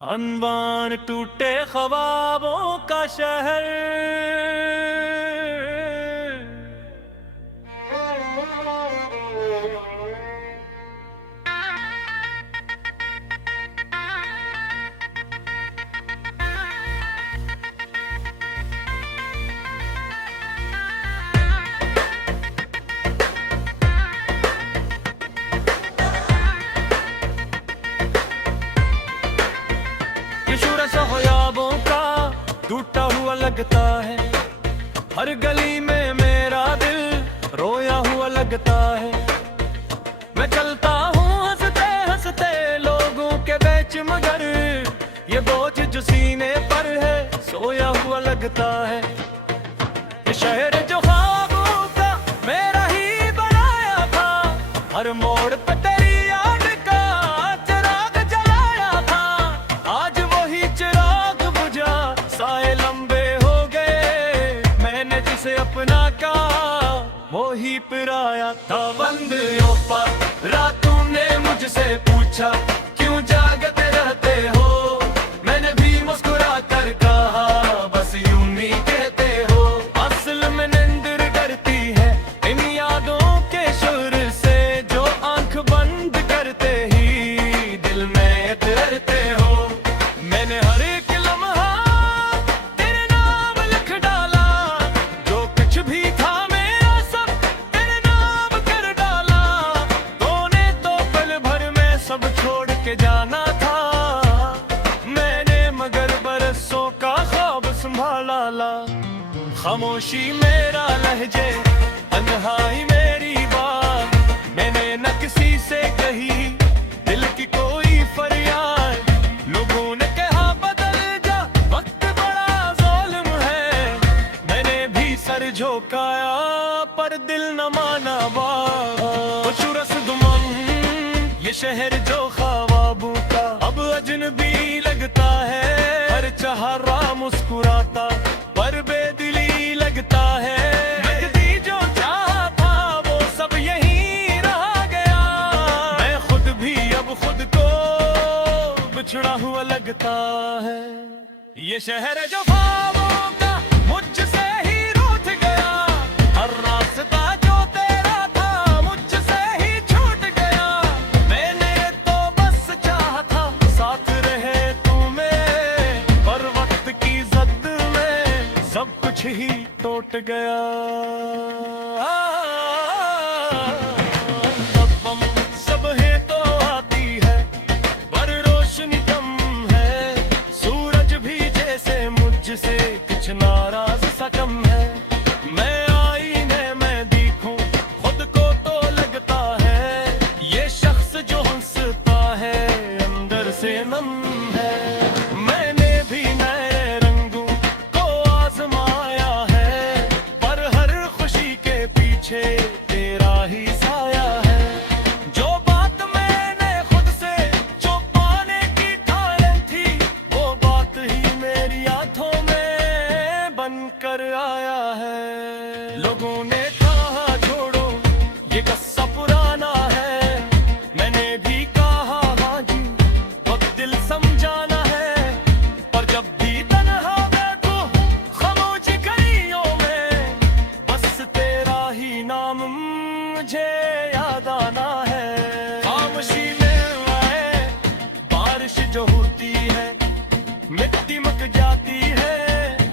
अनवान टूटे ख्वाबों का शहर, ये शूरश ख्वाबों का टूटा हुआ लगता है। हर गली में मेरा दिल रोया हुआ लगता है। मैं चलता हूँ हंसते हंसते लोगों के बीच, मगर ये बोझ जो सीने पर है सोया हुआ लगता है। ये शहर जो ख्वाबों का मेरा ही बनाया था, हर मोड़ पे तेरी याद का चिराग जलाया था। आज वही चिराग बुझा, साए लंबे हो गए, मैंने जिसे अपना कहा वो ही पिराया था। बंदियों पर रातों ने मुझसे पूछा क्यों जागते रहते हो, मैंने भी मुस्कुरा कर कहा बस यूं ही कहते हो। असल में नींद डरती है इन यादों के सुर से, जो आंख बंद करते ही दिल में उतरते हो। मैंने हर एक लम्हा तेरे नाम लिख डाला, जो कुछ भी था मेरा सब तेरे नाम कर डाला। तूने तो पल भर में सब छोड़ के जाना था, मैंने मगर बरसों का ख्वाब संभाला ला। खामोशी मेरा लहजे, तन्हाई मेरी बात, मैंने न किसी से कही दिल की कोई फरियाद। लोगों ने कहा बदल जा, वक्त बड़ा ज़ालिम है, मैंने भी सर झुकाया पर दिल न माना बात। चुरस दुमन ये शहर जो ख्वाबों का अब अजनबी लगता है। हर चेहरा मुस्कुराता पर बेदिली लगता है। नकदी जो चाहा था वो सब यहीं रह गया, मैं खुद भी अब खुद को बिछड़ा हुआ लगता है। ये शहर जो ख्वाबों का मुझसे ही रूठ गया, हर रास्ता जो तेरा था मुझसे ही छूट गया। मैंने तो बस चाहा था साथ रहे तुम्हें, पर वक्त की जद में सब कुछ ही टूट गया। तब सब है तो आती है पर रोशनी कम है, सूरज भी जैसे मुझसे कुछ नाराज सा कम है। मैं आईने में देखूं खुद को तो लगता है, ये शख्स जो हंसता है अंदर से नम है। मैंने भी नए रंगों को आजमाया है, पर हर खुशी के पीछे तेरा ही साया है। जो बात मैंने खुद से छुपाने की ठानी थी, वो बात ही मेरी आंखों में बनकर आया है। लोगों ने कहा छोड़ो ये किस्सा पुराना है, मैंने भी कहा हाँ जी वक्त दिल समझाना है। पर जब भी तन्हा बैठो खामोश गलियों में, बस तेरा ही नाम मुझे याद आना है। खामोशी में आए बारिश जो होती है, मिट्टी मक जाती है,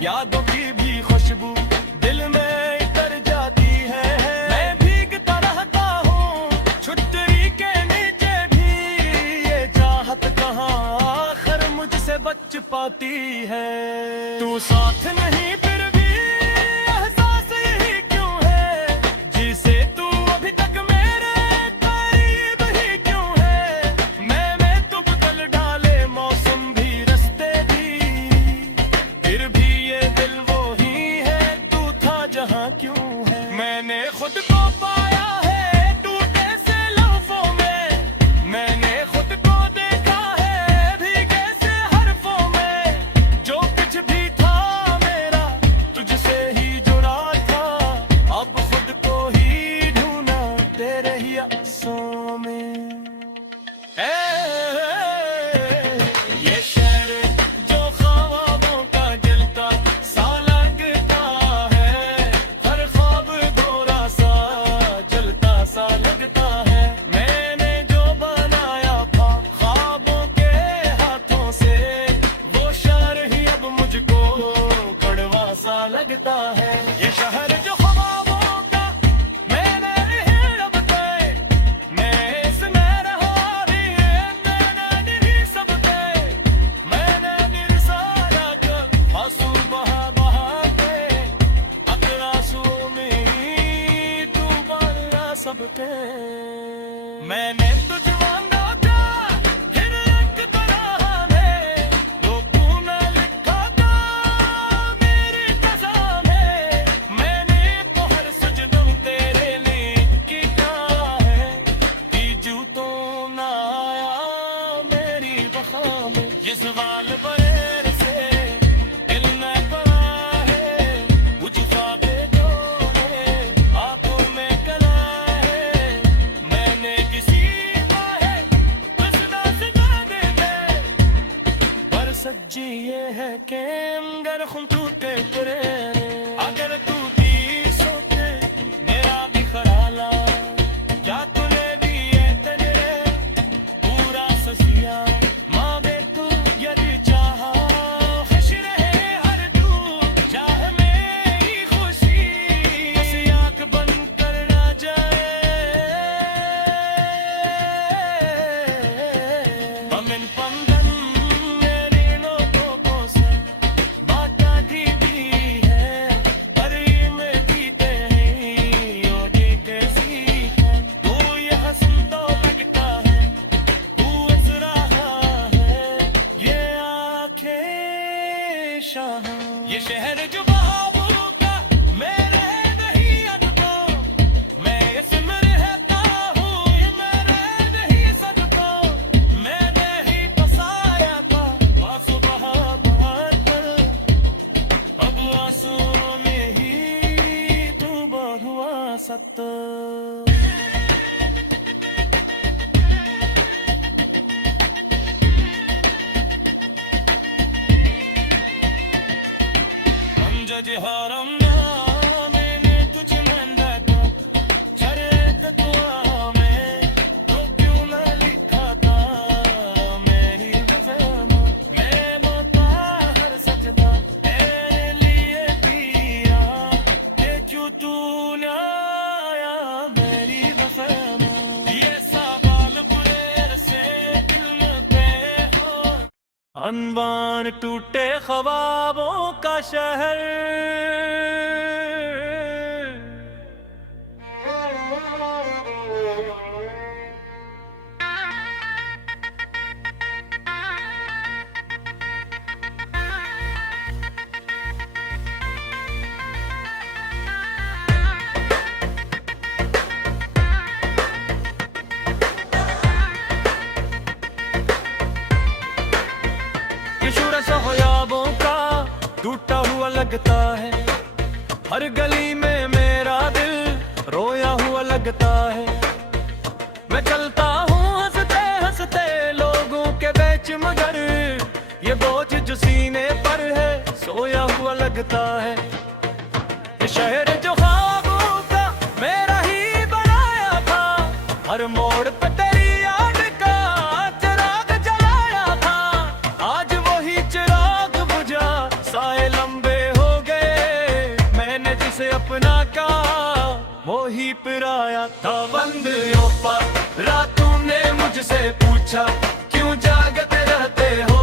यादों की भी खुशबू दिल में उतर जाती है। मैं भीगता रहता हूँ छुट्टी के नीचे भी, ये चाहत कहाँ आखिर मुझसे बच पाती है। तू साथ नहीं फिर भी एहसास यही क्यों है, जिसे तू अभी तक मेरे करीब ही क्यों है। मैं तो बदल डाले मौसम भी रास्ते भी, फिर भी ये दिल वो ही है तू था जहाँ क्यों है। मैंने खुद को पाया है टूटे से लम्हों में, मैंने खुद को देखा है भीगे से हरफों में। जो कुछ भी था मेरा सवाल बरेर से दिल में पड़ा है, मुझ ख्वाबे जो है आंखों में कला है। मैंने किसी बाहे बस ना सजा दे दे, पर सच्ची ये है कि अगर खुम टूटे तुरे अगर टूटी सोते मेरा भी खराला क्या तूने दिए तेरे पूरा ससिया माँ बे तू यदि चाहा खुश रहे हर तू चाहे मेरी खुशी बस आँख बंद कर ना जाए। हम इन पंगन मेरी नोटों को से बाटा दी है, पर ये में जीते हैं योगी कैसी है। तू ये हंसन तो लगता है तू हंस रहा है, ये आंखें शाह ये शहर जो बहावों का मेरे नहीं अटको, मैं इसमें रहता हूँ ये मेरे नहीं सदको। मैंने ही बसाया था आंसू बहा पर, अब आंसुओं में ही तू बहुआ सत। हम जज हरम ना मैंने तुझ में देखा शरीयत दुआ में तो क्यों ना लिखा था मेरी ज़बान मैं मुताहर सजदा तेरे लिए किया, ये क्यों तू ना आया मेरी ज़बान। ये सवाल बुरे से दिल में पे हो अनवान टूटे ख्वाबों का शहर। ये सूरज ख्वाबों का टूटा हुआ लगता है, हर गली में मेरा दिल रोया हुआ लगता है। मैं चलता हूँ हंसते हंसते लोगों के बीच मगर ये बोझ जो सीने पर है सोया हुआ लगता है। ये शहर जो ख्वाबों का मेरा ही बनाया था, हर मोड़ पे तेरी याद का चिराग जलाया था। आज वही चिराग बुझा साए लंबे हो गए, मैंने जिसे अपना कहा वो ही पिराया था। बंद ओपा रातों ने मुझसे पूछा क्यों जागते रहते हो,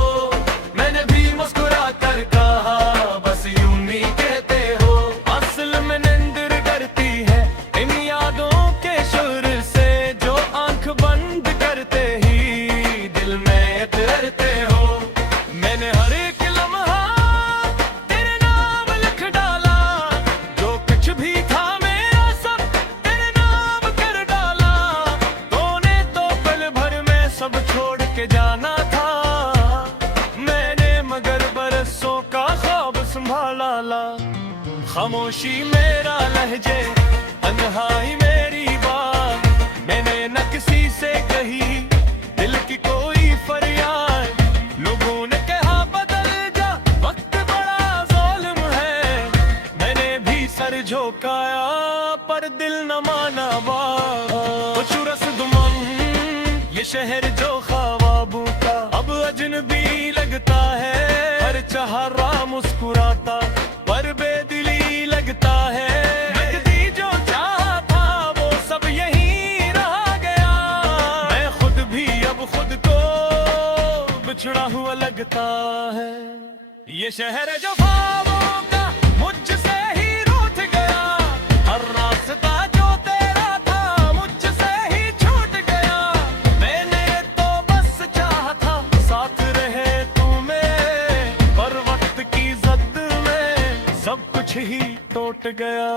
मैंने भी मुस्कुरा कर कहा बस यूं नहीं कहते हो। असल में नींद डरती है इन यादों के सुर से जो आंख बंद करते ही दिल में उतरते हो। मैंने हर एक लम्हा तेरे नाम लिख डाला, जो कुछ भी था मेरा सब तेरे नाम कर डाला। तूने तो पल भर में सब छोड़ के जाना था, मैंने मगर बरसों का ख्वाब संभाला ला। खामोशी मेरा लहजे तन्हाई मेरी बात, मैंने न किसी से कही दिल की कोई फरियाद। लोगों ने कहा बदल जा वक्त बड़ा ज़ालिम है, मैंने भी सर झुकाया पर दिल न माना बात। चुरस दुमन ये शहर जो ख्वाबों का अब अजनबी लगता है, हर चेहरा मुस्कुराता पर बेदिली लगता है। नकदी जो चाहा था वो सब यहीं रह गया, मैं खुद भी अब खुद को बिछड़ा हुआ लगता है। ये शहर जो ख्वाबों का मुझसे ही रूठ गया, हर रास्ता जो तेरा था मुझसे ही छूट गया। मैंने तो बस चाहा था साथ रहे तुम्हें, पर वक्त की जद में सब कुछ ही टूट गया।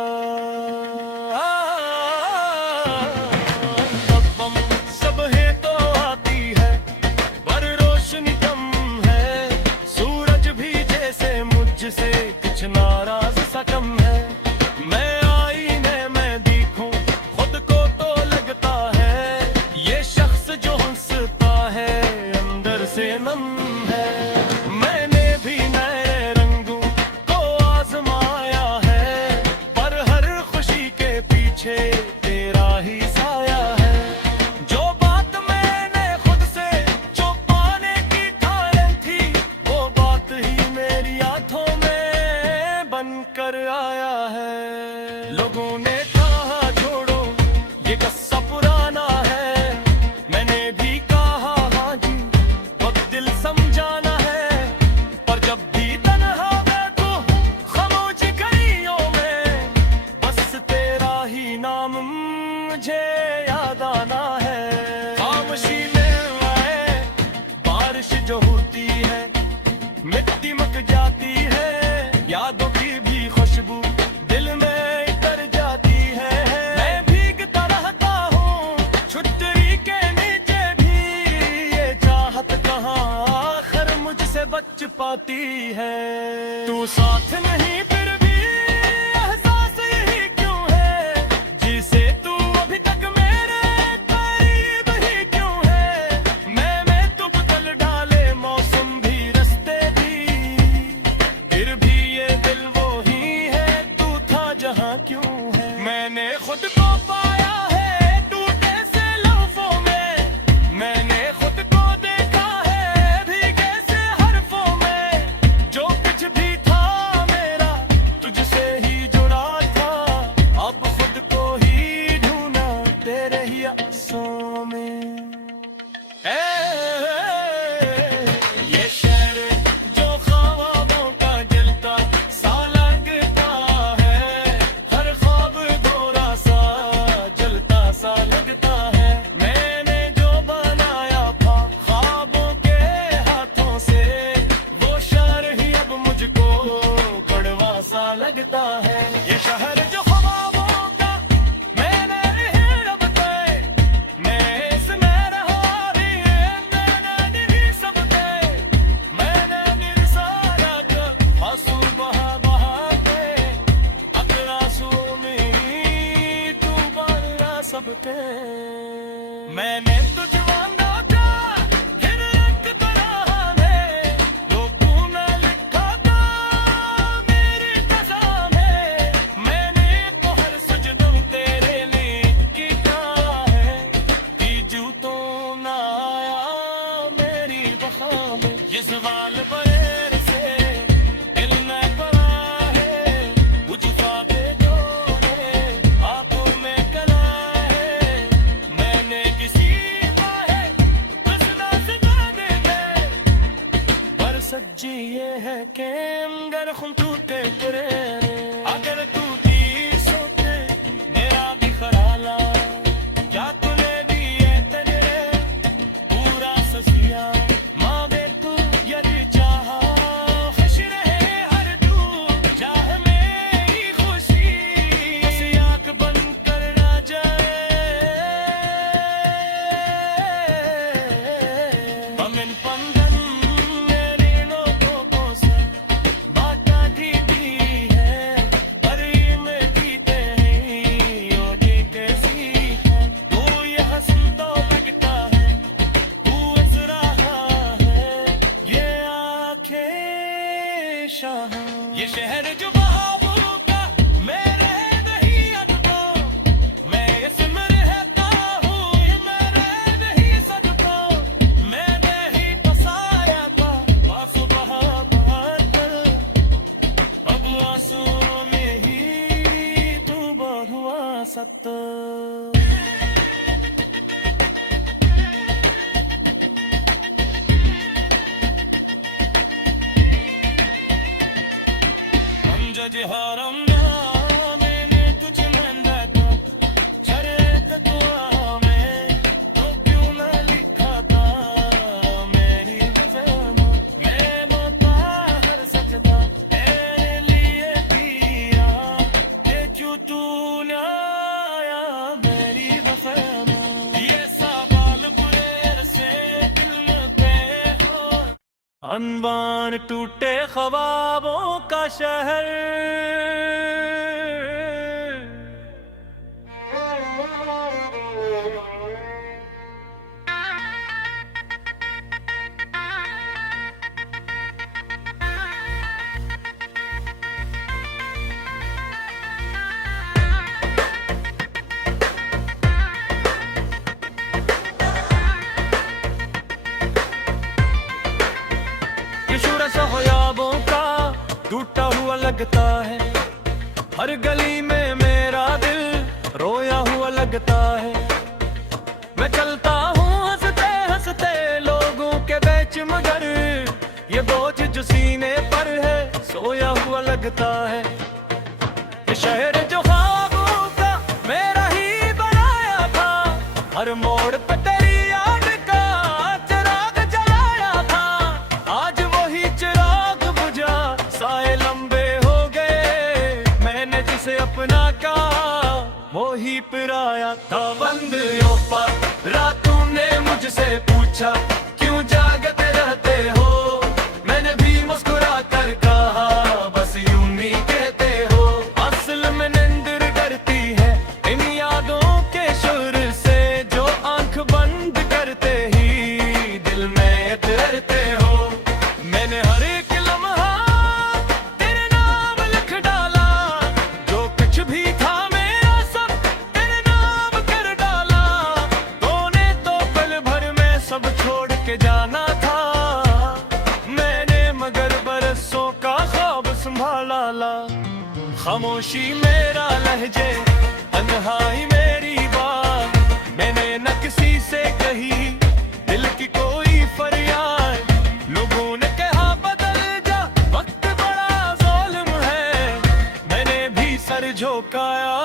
सब है तो आती है पर रोशनी कम है, है। मैंने भी नए रंगों को आजमाया है, पर हर खुशी के पीछे तेरा ही साया है। जो बात मैंने खुद से छुपाने की ठानी थी, वो बात ही मेरी आंखों में बनकर आया है। लोगों ने कहा छोड़ो ये किस्सा पुराना है, मैंने भी कहा हाँ जी अब दिल समझाना है। पर जब भी तन्हा बैठो खामोश गलियों में, बस तेरा ही नाम मुझे याद आना है। खामोशी में आए बारिश जो होती है, मिट्टी मक जाती है, यादों की भी खुशबू दिल में उतर जाती है। मैं भीगता रहता हूँ छुट्टी के नीचे भी, ये चाहत कहाँ आखिर मुझसे बच पाती है। तू साथ नहीं फिर भी एहसास यही क्यों है, जिसे तू अभी तक मेरे करीब ही क्यों है। मैं तू बदल डाले मौसम भी रास्ते भी, फिर भी ये दिल वो ही है, तू था जहाँ क्यों है। मैंने खुद को पाया है टूटे से लम्हों में, मैंने खुद को देखा है भीगे से हरफों में। जो कुछ भी था मेरा तुझसे ही जुड़ा था, अब खुद को ही ढूंढा तेरे ही आंसुओं में। ये शहर जो ख्वाबों का जलता सा लगता है, हर ख्वाब थोड़ा सा जलता सा लगता है। मैंने जो बनाया था ख्वाबों के हाथों से, वो शहर ही अब मुझको कड़वा सा लगता है। ये शहर जो ख्वाबों का मैंने ही रब पे, मैं इसमें रहा भी मैंने नहीं सब पे। मैंने निरसारा का आंसू बहा बहा के, अगर आंसुओं में ही डूबा रहा सब पे। मैंने तुझ मांगा था फिर एक तरह में, लोगों ने लिखा था मेरी कसम है। मैंने तो हर सजदों तेरे लिए किया है, कि जूतों ना आया मेरी बखा में। ये सवाल पैर से दिल न पड़ा है, मुझ ख्वाबे तोड़े आंखों में कला है। मैंने किसी बाहे हंसना सिखाने में, पर सच्ची ये है कि अगर खुम टूटे तेरे, अगर टूटी सोते मेरा भी खराला। क्या तूने दिए तेरे पूरा ससिया, माँ बे तू यदि चाहा खुश रहे हर तू, चाहे मेरी खुशी बस आँख बंद कर ना जाए। हम इन पंगन मेरी नोटों को से बाटा दी है, पर ये में जीते हैं यो जीते सीखे। तू ये हंसन तो लगता है तू हंस रहा है, ये आंखें शाह। ये शहर जो बहावों का मैं रह नहीं अटको, मैं इसमें रहता हूँ ये मैं रह नहीं सकता। मैंने ही बसाया था आंसू बहा बहा कर, अब आंसुओं में ही तू हुआ सत। हम जज हरम मैंने तुझ में रहता, शर्त दुआ में तो क्यों न लिखा था मेरी वजह। मैं बता हर सकता तेरे लिए किया, ये क्यों तू न आया मेरी वफा में। ये सवाल बुरे से दिल में पे हो, अनवान टूटे ख्वाबों का शहर। सूरज ख्वाबों का टूटा हुआ लगता है, हर गली में मेरा दिल रोया हुआ लगता है। मैं चलता हूँ हंसते हंसते लोगों के बीच, मगर ये बोझ जो सीने पर है सोया हुआ लगता है। ये शहर जो ख्वाबों का मेरा ही बनाया था, हर मोड़ पे तेरी याद का चिराग जलाया था। आज वही चिराग बुझा, साए लंबे हो गए, मैंने जिसे अपना कहा वो ही पिराया था। बंद पर रातों ने मुझसे पूछा क्यों जागते रहते हो, मैंने भी मुस्कुरा कर कहा बस यूं ही कहते हो। असल में नींद डरती है इन यादों के शुर से, जो आंख बंद करते ही दिल में तैरते हो। मैंने हर एक लम्हा तेरे नाम लिख डाला, जो कुछ भी था मेरा सब तेरे नाम कर डाला। तूने तो पल भर में सब छोड़ के जाना था, मैंने मगर बरसों का ख्वाब संभाला ला। खामोशी मेरा लहजे, तन्हाई मेरी बात, मैंने न किसी से कही दिल की कोई फरियाद। लोगों ने कहा बदल जा, वक्त बड़ा ज़ालिम है, मैंने भी सर झुकाया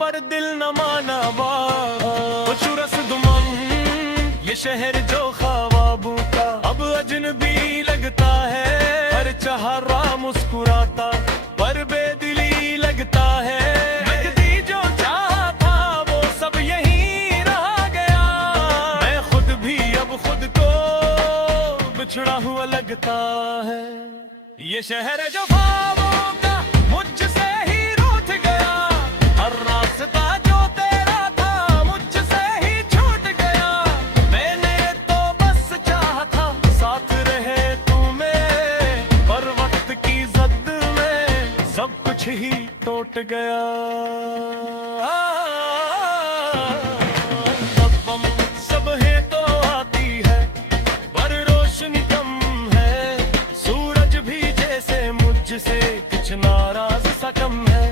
पर दिल न माना बात। चुरस दुमन ये शहर जो ख्वाबों का अब अजनबी लगता है, हर चेहरा मुस्कुराता पर बेदिली लगता है। नकदी जो चाहा था वो सब यहीं रह गया, मैं खुद भी अब खुद को बिछड़ा हुआ लगता है। ये शहर जो ख्वाबों का मुझसे ही रूठ गया, हर रास्ता जो तेरा था मुझसे ही छूट गया। मैंने तो बस चाहा था साथ रहे तू मेरे, पर वक्त की जद में सब कुछ ही टूट गया। सब है तो आती है पर रोशनी कम है, सूरज भी जैसे मुझसे कुछ नाराज सा कम है।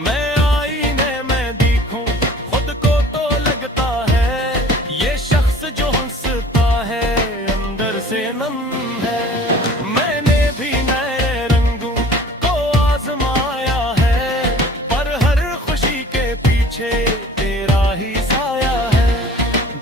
मैं आईने में देखूं खुद को तो लगता है, ये शख्स जो हंसता है अंदर से नम है। मैंने भी नए रंगों को आजमाया है, पर हर खुशी के पीछे तेरा ही साया है।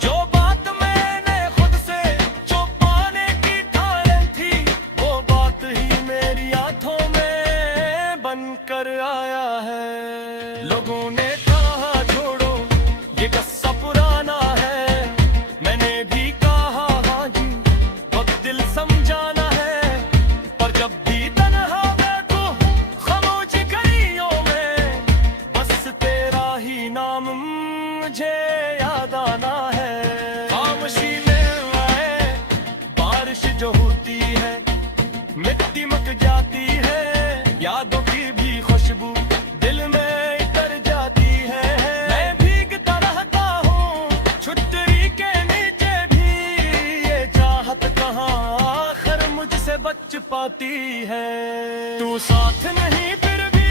जो बात मैंने खुद से छुपाने की ठानी थी, वो बात ही मेरी आंखों में बनकर आया है। लोगों ने कहा छोड़ो ये किस्सा पुराना है, मैंने भी कहा हाँ जी अब दिल समझाना है। पर जब भी तन्हा बैठो खामोशी गलियों में, बस तेरा ही नाम मुझे याद आना है। खामोशी में आए बारिश जो होती है, मिट्टी मक जाती है, यादों की भी खुशबू दिल में उतर जाती है। मैं भीगता रहता हूँ छुट्टी के नीचे भी, ये चाहत कहाँ आखिर मुझसे बच पाती है। तू साथ नहीं फिर भी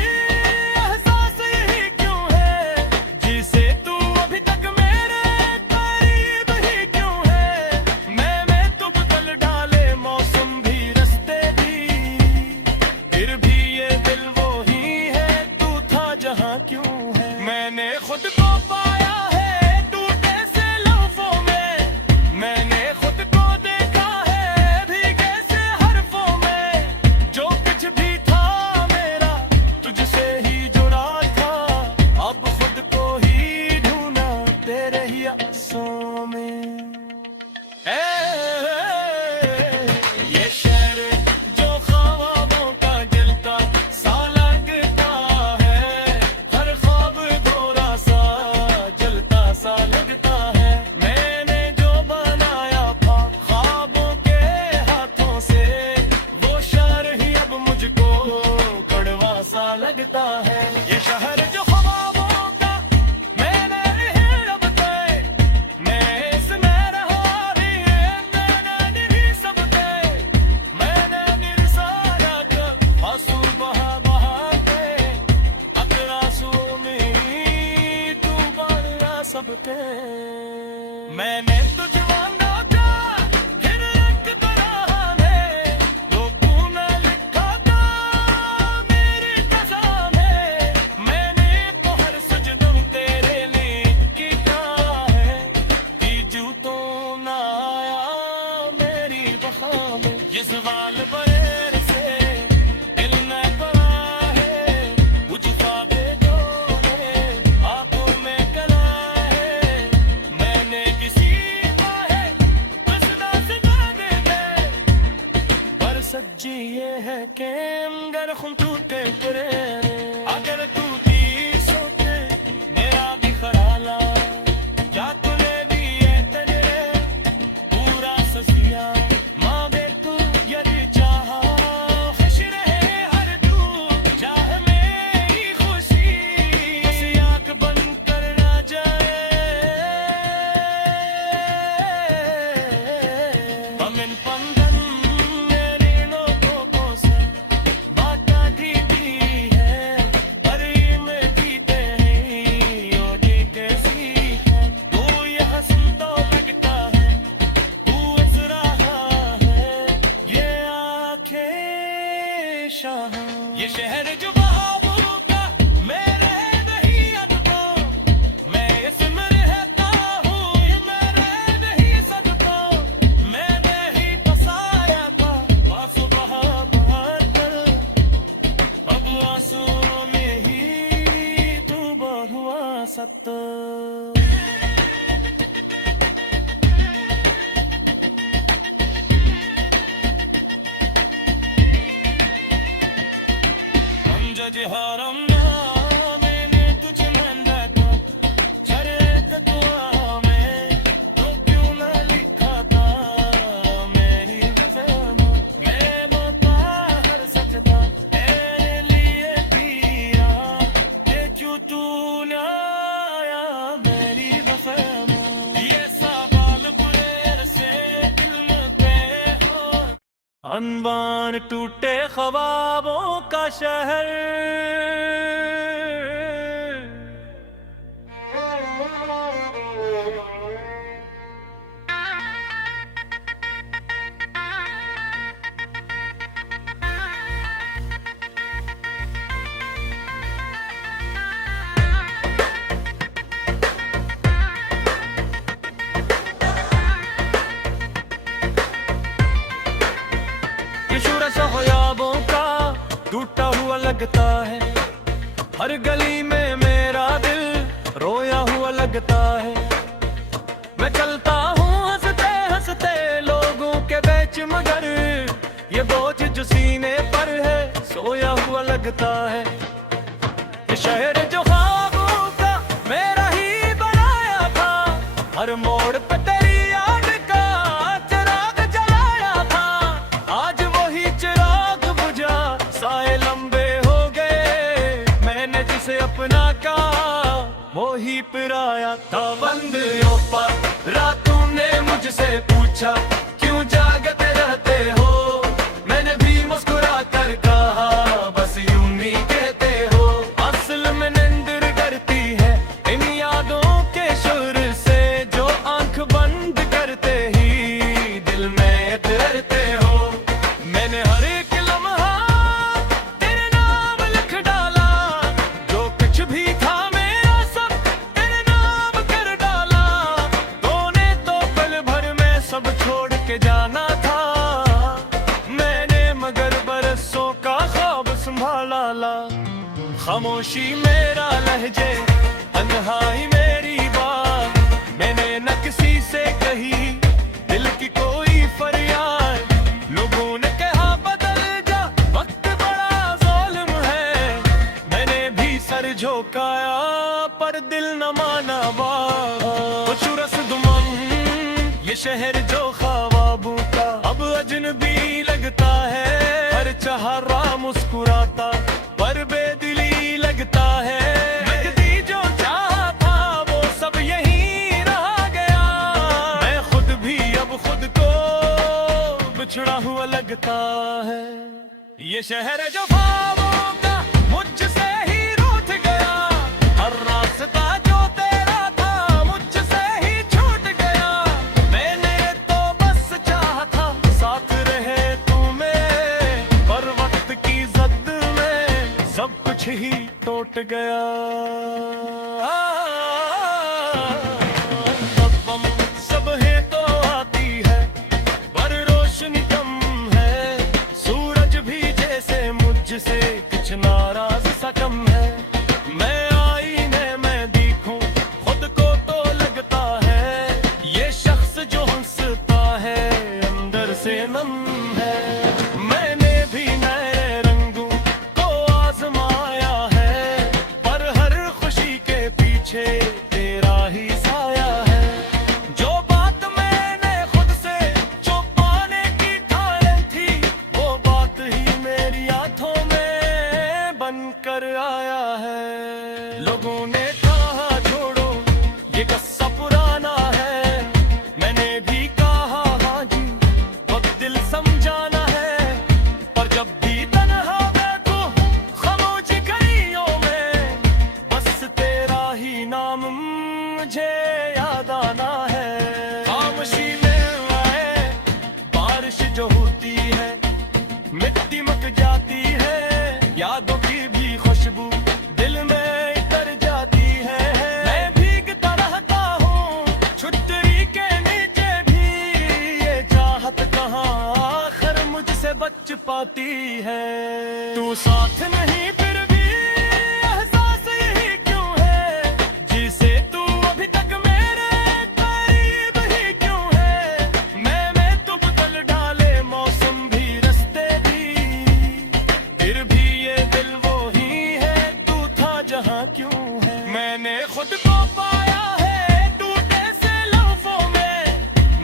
एहसास यही क्यों है, जिसे तू अभी तक मेरे करीब ही क्यों है। मैं तो बदल डाले मौसम भी रास्ते भी, फिर भी ये दिल वो ही है तू था जहाँ क्यों है। मैंने खुद को पाया है टूटे से लफ्ज़ों में, मैंने खुद को देखा है भीगे से हरफों में। जो कुछ भी था मेरा के। मैंने तुझे मांगा था फिर एक तरह में, लोगों ने लिखा था मेरी कसम है। मैंने तो हर सजदम तेरे लिए किया है, कि तो ना आया मेरी वफा में। ये सवाल पर से दिल न पड़ा है, कुछ ख्वाबे जो है आंखों में कला है। मैंने किसी का है बस ना सजा दे पर सच्ची ये है कि अगर खुम टूटे परे, अगर टूटी सोते मेरा भी खराला। क्या तूने दिए तेरे पूरा ससिया, माँ बे तू यदि चाहा खुश रहे हर दूर, चाह मेरी खुशी बस आँख बंद कर ना जाए। अमिन पंगन मेरी नोटों को से बाटा दी है, पर ये में जीते हैं योगी कैसी है। तू ये हंसन तो लगता है तू हंस रहा है, ये आँखें शाह। ये शहर जो बहावों का मेरे नहीं अदबो, मैं इसमें रहता हूँ ये मेरे नहीं सदबो। मैंने ही बसाया था आंसू बहा कर, अब आंसुओं में ही तू बहुआ सत। हम जज हरम मैंने तुझ मन रखा, शरीयत दुआ में तो क्यों ना लिखा था मेरी वफा। मैं मुताहर सकता तेरे लिए पिया, ये क्यों तू ना आया मेरी वफा। ये सवाल बुरे से दिल में पे हो, अनवान टूटे ख्वाबों का शहर। ये सूरज ख्वाबों का टूटा हुआ लगता है, हर गली में मेरा दिल रोया हुआ लगता है। मैं चलता हूँ हंसते हंसते लोगों के बीच, मगर ये बोझ जो सीने पर है सोया हुआ लगता है। ये शहर जो ख्वाबों का मेरा ही बनाया था, हर मोड़ पे तेरी याद का चिराग जलाया था। आज वही चिराग बुझा साए लंबे हो गए, मैंने जिसे अपना कहा वो ही पिराया था। बंदियों पर रातों ने मुझसे पूछा क्यों जागते रहते हो, मैंने भी मुस्कुरा कर कहा बस यूं ही कहते हो। असल में नींद करती है इन यादों के सुर से, जो आंख बंद करते ही दिल में उतरते हो। मैंने हर एक लम्हा तेरे नाम लिख डाला, जो कुछ भी था मेरा सब तेरे नाम कर डाला। तूने तो पल भर में सब छोड़ के जाना था, मैंने मगर बरसों का ख्वाब संभाला ला। खामोशी मेरा लहजे, तन्हाई मेरी बात, मैंने न किसी से कही दिल की कोई फरियाद। लोगों ने कहा बदल जा वक्त बड़ा ज़ालिम है, मैंने भी सर झोंकाया पर दिल न माना बात। चुरस दुमन ये शहर जो ख्वाबों का अब अजनबी लगता है, हर चेहरा मुस्कुराता पर बेदिली लगता है। नकदी जो चाहा था वो सब यहीं रह गया, मैं खुद भी अब खुद को बिछड़ा हुआ लगता है। ये शहर जो ख्वाबों का मुझसे ही रूठ गया, हर रास्ता जो तेरा था मुझसे लौट गया। बम सब है तो आती है पर रोशनी कम है, सूरज भी जैसे मुझसे कुछ नाराज सा कम है। मैं आईने में देखूं खुद को तो लगता है ये शख्स जो हंसता है अंदर से नम है। मैंने भी नए रंगों को आजमाया है पर हर खुशी के पीछे तेरा ही साया है। जो बात मैंने खुद से छुपाने की ठानी थी वो बात ही मेरी आंखों में बनकर आया है। लोगों ने कहा छोड़ो ये किस्सा पुराना है, मैंने भी कहा हाँ जी वक्त दिल समझाना है। पर जब भी तन्हा बैठो खामोशी गलियों में बस तेरा ही नाम मुझे याद आना है। खामोशी में आए बारिश जो होती है मिट्टी मक जाती है, यादों की भी खुशबू दिल में उतर जाती है। मैं भीगता रहता हूँ छुट्टी के नीचे भी, ये चाहत कहाँ आखिर मुझसे बच पाती है। तू साथ नहीं फिर भी एहसास यही क्यों है, जिसे तू अभी तक मेरे करीब ही क्यों है। मैं तू बदल डाले मौसम भी रास्ते भी, फिर भी ये दिल वो ही है तू था जहाँ क्यों है। मैंने खुद को पाया है टूटे से लफ्जों में,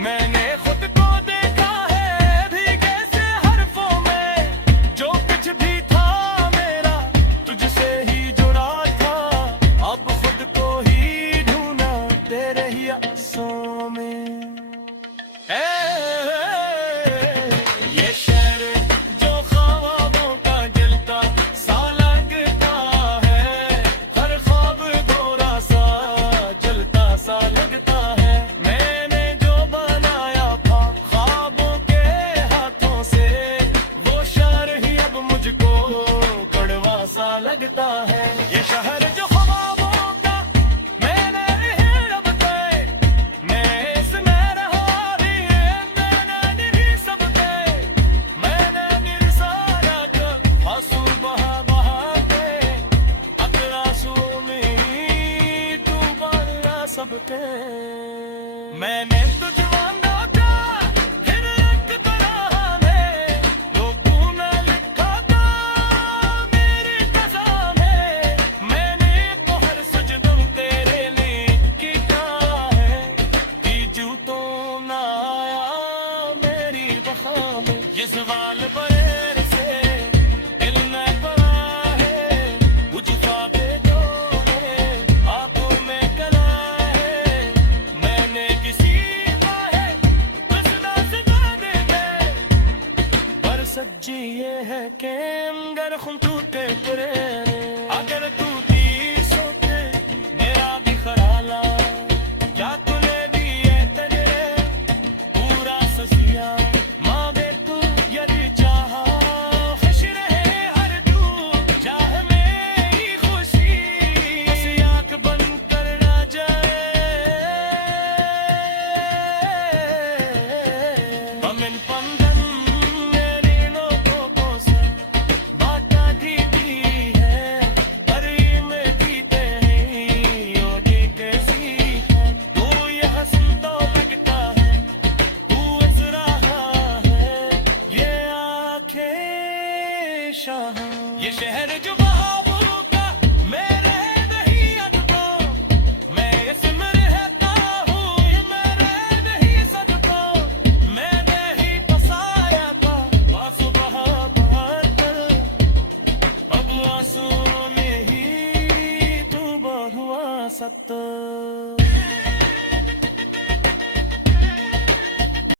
मैंने खुद को देखा है भीगे से हरफों में। जो कुछ भी था मेरा तुझसे ही जुड़ा था, अब खुद को ही ढूंढा तेरे ही आंसुओं में। ये शहर जो ख्वाबों का जलता सा लगता है, हर ख्वाब थोड़ा सा जलता सा लगता है। मैंने जो बनाया था ख्वाबों के हाथों से वो शहर ही अब मुझको कड़वा सा लगता है। ये शहर जो ख्वाबों का मैंने ही रब पे, मैं इसमें रहा भी मैंने नहीं सबके। मैंने निरसारा का आंसू बहा बहा के, अगर आंसुओं में ही डूबा सबके। मैंने तुझ मांगा था फिर एक तरह में, लोगों ने लिखा था मेरी कसम है। मैंने तो हर सजदों तेरे लिए किया है, कि जूतों ना आया मेरी बखा में। ये सवाल बरेर से दिल न पड़ा है, मुझ ख्वाबे जो है आंखों में कला है। मैंने किसी बाहे कसना सजाने में पर सच्ची ये है कि अगर खुम टूटे तेरे, अगर तू थी सोते मेरा भी खराला, क्या तूने दिए तेरे पूरा ससिया। माँ बे तू यदि चाहा खुश रहे हर दूर, चाहे मेरी खुशी बस आँख बंद कर ना जाए। हम इन पंगन मेरी नोकों से बाटा दी है, पर ये में जीते हैं योगी कैसी है। तू ये हंसन तो लगता है तू हंस रहा है, ये आंखें शाह। ये शहर जो बहावों का मेरे नहीं अदबो, मैं इसमें रहता हूँ ये मेरे नहीं सदको। मैंने ही बसाया था आंसू बहा बहा कर, अब आंसुओं में ही तू हुआ सत।